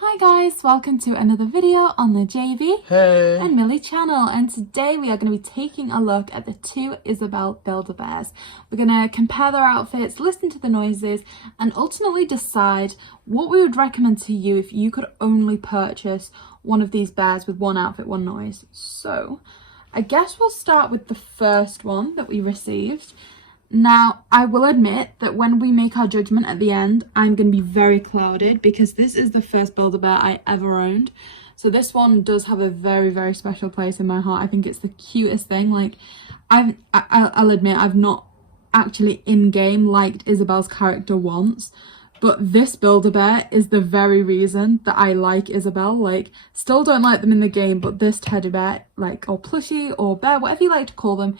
Hi guys, welcome to another video on the JB and Millie channel, and today we are going to be taking a look at the two Isabelle Build-A-Bears. We're going to compare their outfits, listen to the noises, and ultimately decide what we would recommend to you if you could only purchase one of these bears with one outfit, one noise. So I guess we'll start with the first one that we received. Now, I will admit that when we make our judgment at the end, I'm going to be very clouded because this is the first Build-A-Bear I ever owned. So this one does have a very, very special place in my heart. I think it's the cutest thing. Like, I'll admit I've not actually in-game liked Isabelle's character once, but this Build-A-Bear is the very reason that I like Isabelle. Like, still don't like them in the game, but this teddy bear, like, or plushie or bear, whatever you like to call them,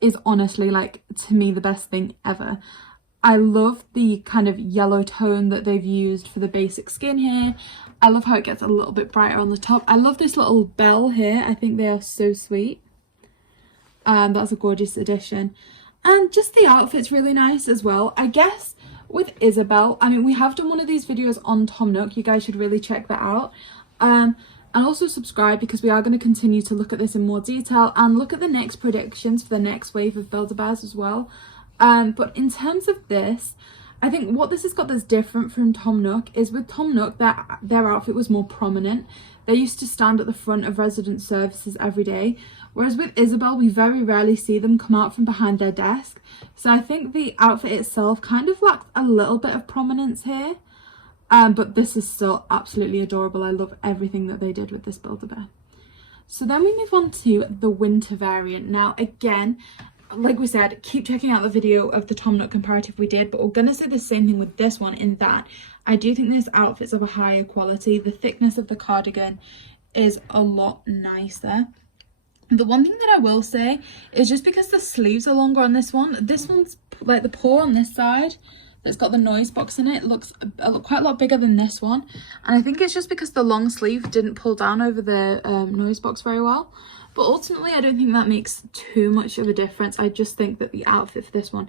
is honestly, like, to me, the best thing ever. I love the kind of yellow tone that they've used for the basic skin here. I love how it gets a little bit brighter on the top. I love this little bell here. I think they are so sweet. That's a gorgeous addition. And just the outfit's really nice as well. I guess with Isabelle, I mean, we have done one of these videos on Tom Nook. You guys should really check that out. And also subscribe because we are going to continue to look at this in more detail and look at the next predictions for the next wave of Build-A-Bears as well. But in terms of this, I think what this has got that's different from Tom Nook is with Tom Nook, their outfit was more prominent. They used to stand at the front of resident services every day, whereas with Isabelle, we very rarely see them come out from behind their desk. So I think the outfit itself kind of lacked a little bit of prominence here. But this is still absolutely adorable. I love everything that they did with this Build-A-Bear. So then we move on to the winter variant. Now, again, like we said, keep checking out the video of the Tom Nook comparative we did, but we're going to say the same thing with this one in that I do think this outfit's of a higher quality. The thickness of the cardigan is a lot nicer. The one thing that I will say is just because the sleeves are longer on this one's like the paw on this side that's got the noise box in it looks quite a lot bigger than this one, and I think it's just because the long sleeve didn't pull down over the noise box very well. But ultimately I don't think that makes too much of a difference. I just think that the outfit for this one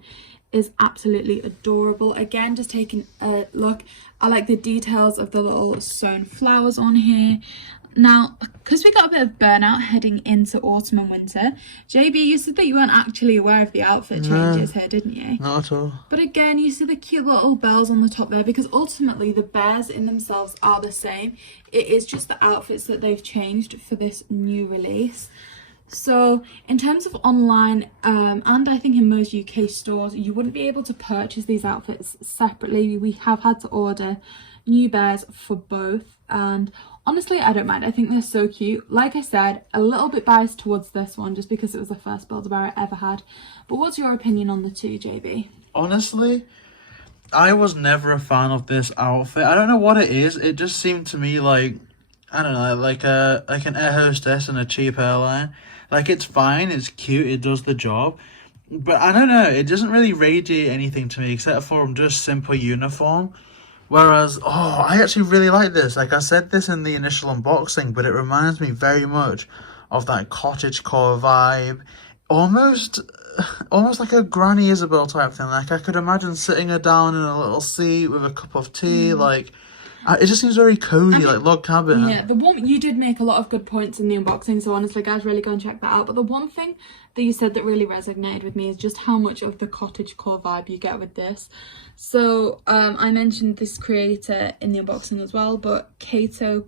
is absolutely adorable. Again, just taking a look, I like the details of the little sewn flowers on here. Now, because we got a bit of burnout heading into autumn and winter, JB, you said that you weren't actually aware of the outfit changes here, didn't you? Not at all. But again, you see the cute little bells on the top there, because ultimately the bears in themselves are the same. It is just the outfits that they've changed for this new release. So in terms of online, and I think in most UK stores, you wouldn't be able to purchase these outfits separately. We have had to order new bears for both, and honestly, I don't mind. I think they're so cute. Like I said, a little bit biased towards this one just because it was the first Build-A-Bear I ever had. But what's your opinion on the two, JB? Honestly, I was never a fan of this outfit. I don't know what it is. It just seemed to me like, I don't know, like an air hostess in a cheap airline. Like, it's fine, it's cute, it does the job. But I don't know, it doesn't really radiate anything to me except for just simple uniform. Whereas, oh, I actually really like this. Like, I said this in the initial unboxing, but it reminds me very much of that cottagecore vibe. Almost like a Granny Isabelle type thing. Like, I could imagine sitting her down in a little seat with a cup of tea. Like, it just seems very cozy, like log cabin. Yeah, the one, you did make a lot of good points in the unboxing, so honestly, guys, really go and check that out. But the one thing that you said that really resonated with me is just how much of the cottagecore vibe you get with this. So I mentioned this creator in the unboxing as well, but Kato,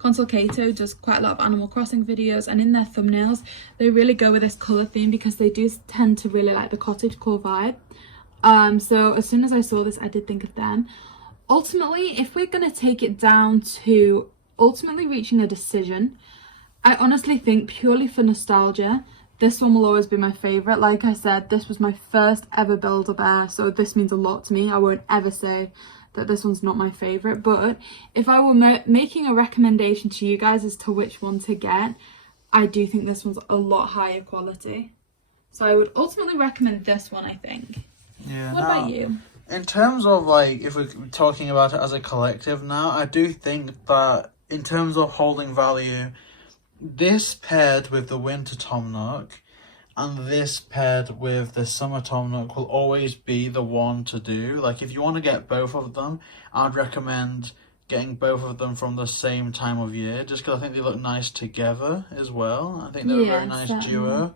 Console Kato does quite a lot of Animal Crossing videos, and in their thumbnails they really go with this colour theme because they do tend to really like the cottagecore vibe. So as soon as I saw this, I did think of them. Ultimately, if we're going to take it down to ultimately reaching a decision, I honestly think purely for nostalgia, this one will always be my favourite. Like I said, this was my first ever Build-A-Bear, so this means a lot to me. I won't ever say that this one's not my favourite, but if I were making a recommendation to you guys as to which one to get, I do think this one's a lot higher quality. So I would ultimately recommend this one, I think. Yeah. What about you? In terms of, like, if we're talking about it as a collective now, I do think that in terms of holding value, this paired with the winter Tom Nook and this paired with the summer Tom Nook will always be the one to do. Like, if you want to get both of them, I'd recommend getting both of them from the same time of year, just because I think they look nice together as well. I think they're a very nice duo.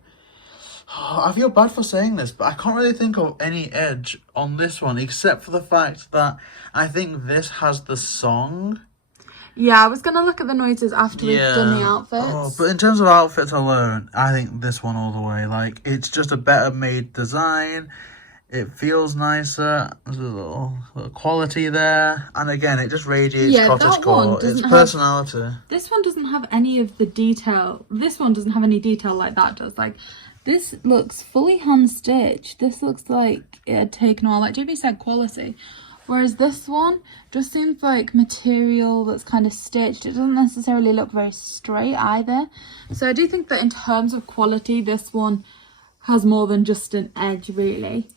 I feel bad for saying this, but I can't really think of any edge on this one, except for the fact that I think this has the song. Yeah, I was going to look at the noises after we've done the outfits. Oh, but in terms of outfits alone, I think this one all the way. Like, it's just a better made design. It feels nicer. There's a little quality there. And again, it just radiates cottagecore. It's personality. This one doesn't have any of the detail. This one doesn't have any detail like that does. Like, this looks fully hand-stitched. This looks like it had taken all, like JB said, quality. Whereas this one just seems like material that's kind of stitched. It doesn't necessarily look very straight either. So I do think that in terms of quality, this one has more than just an edge, really.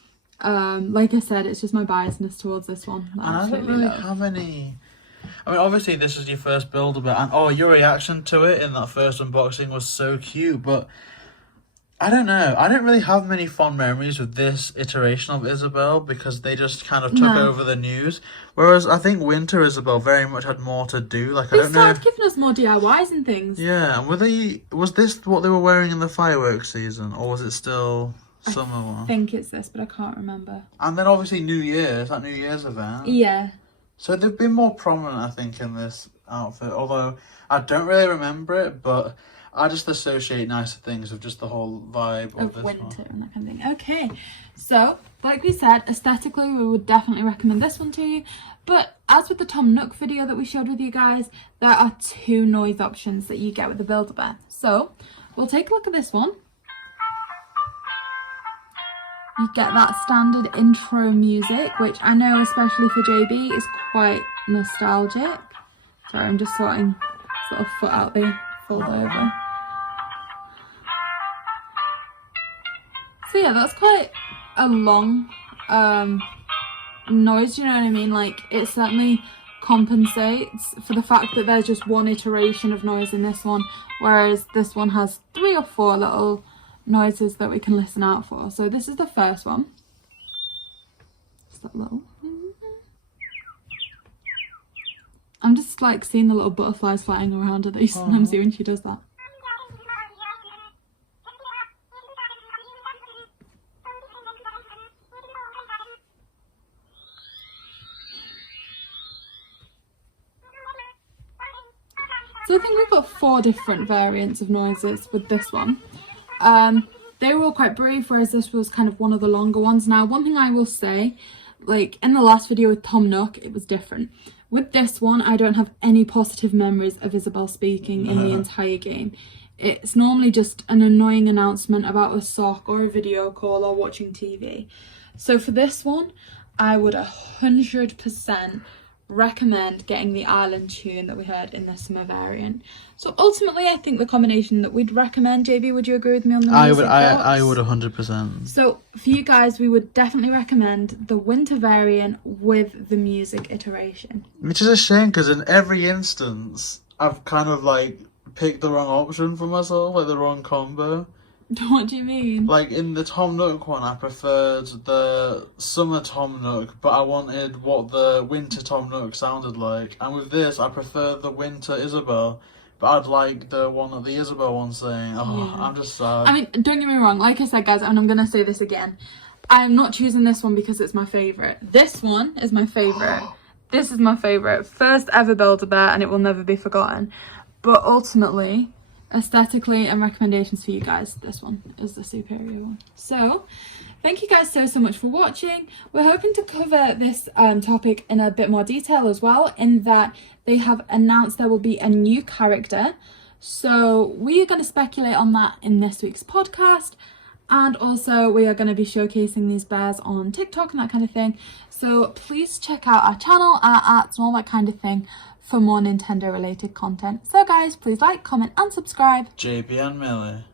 Like I said, it's just my biasness towards this one. And I don't really have any... I mean, obviously, this is your first Build-A-Bear, and your reaction to it in that first unboxing was so cute, but I don't know. I don't really have many fond memories with this iteration of Isabelle because they just kind of took over the news. Whereas I think Winter Isabelle very much had more to do. Like, I don't know. They started giving us more DIYs and things. Yeah, and was this what they were wearing in the fireworks season, or was it still summer one? I think it's this, but I can't remember. And then obviously New Year's, that New Year's event. Yeah. So they've been more prominent, I think, in this outfit. Although I don't really remember it, but I just associate nicer things with just the whole vibe of this winter one. and that kind of thing. Okay, so like we said, aesthetically we would definitely recommend this one to you. But as with the Tom Nook video that we showed with you guys, there are 2 noise options that you get with the Build-A-Bear. So we'll take a look at this one. You get that standard intro music, which I know especially for JB is quite nostalgic. Sorry, I'm just sorting sort of foot out the fold over. So yeah, that's quite a long noise, you know what I mean? Like, it certainly compensates for the fact that there's just one iteration of noise in this one, whereas this one has 3 or 4 little noises that we can listen out for. So this is the first one. Just that little... I'm just like seeing the little butterflies flying around her that you sometimes see when she does that. So I think we've got 4 different variants of noises with this one. They were all quite brief, whereas this was kind of one of the longer ones. Now, one thing I will say, like in the last video with Tom Nook, it was different. With this one, I don't have any positive memories of Isabelle speaking in the entire game. It's normally just an annoying announcement about a sock or a video call or watching TV. So for this one, I would 100% recommend getting the island tune that we heard in the summer variant. So ultimately, I think the combination that we'd recommend, JB, would you agree with me on the music? I would 100%. So for you guys, we would definitely recommend the winter variant with the music iteration. Which is a shame because in every instance, I've kind of like picked the wrong option for myself, like the wrong combo. What do you mean? Like in the Tom Nook one, I preferred the summer Tom Nook, but I wanted what the winter Tom Nook sounded like. And with this, I prefer the winter Isabelle, but I'd like the one that the Isabelle one's saying. Oh, yeah. I'm just sad. I mean, don't get me wrong. Like I said, guys, and I'm going to say this again. I'm not choosing this one because it's my favourite. This one is my favourite. This is my favourite. First ever Build-A-Bear, and it will never be forgotten. But ultimately, aesthetically and recommendations for you guys, this one is the superior one. So thank you guys so much for watching. We're hoping to cover this topic in a bit more detail as well, in that they have announced there will be a new character, so we are going to speculate on that in this week's podcast. And also we are going to be showcasing these bears on TikTok and that kind of thing, so please check out our channel, our arts and all that kind of thing for more Nintendo related content. So guys, please like, comment and subscribe. JB and Millie.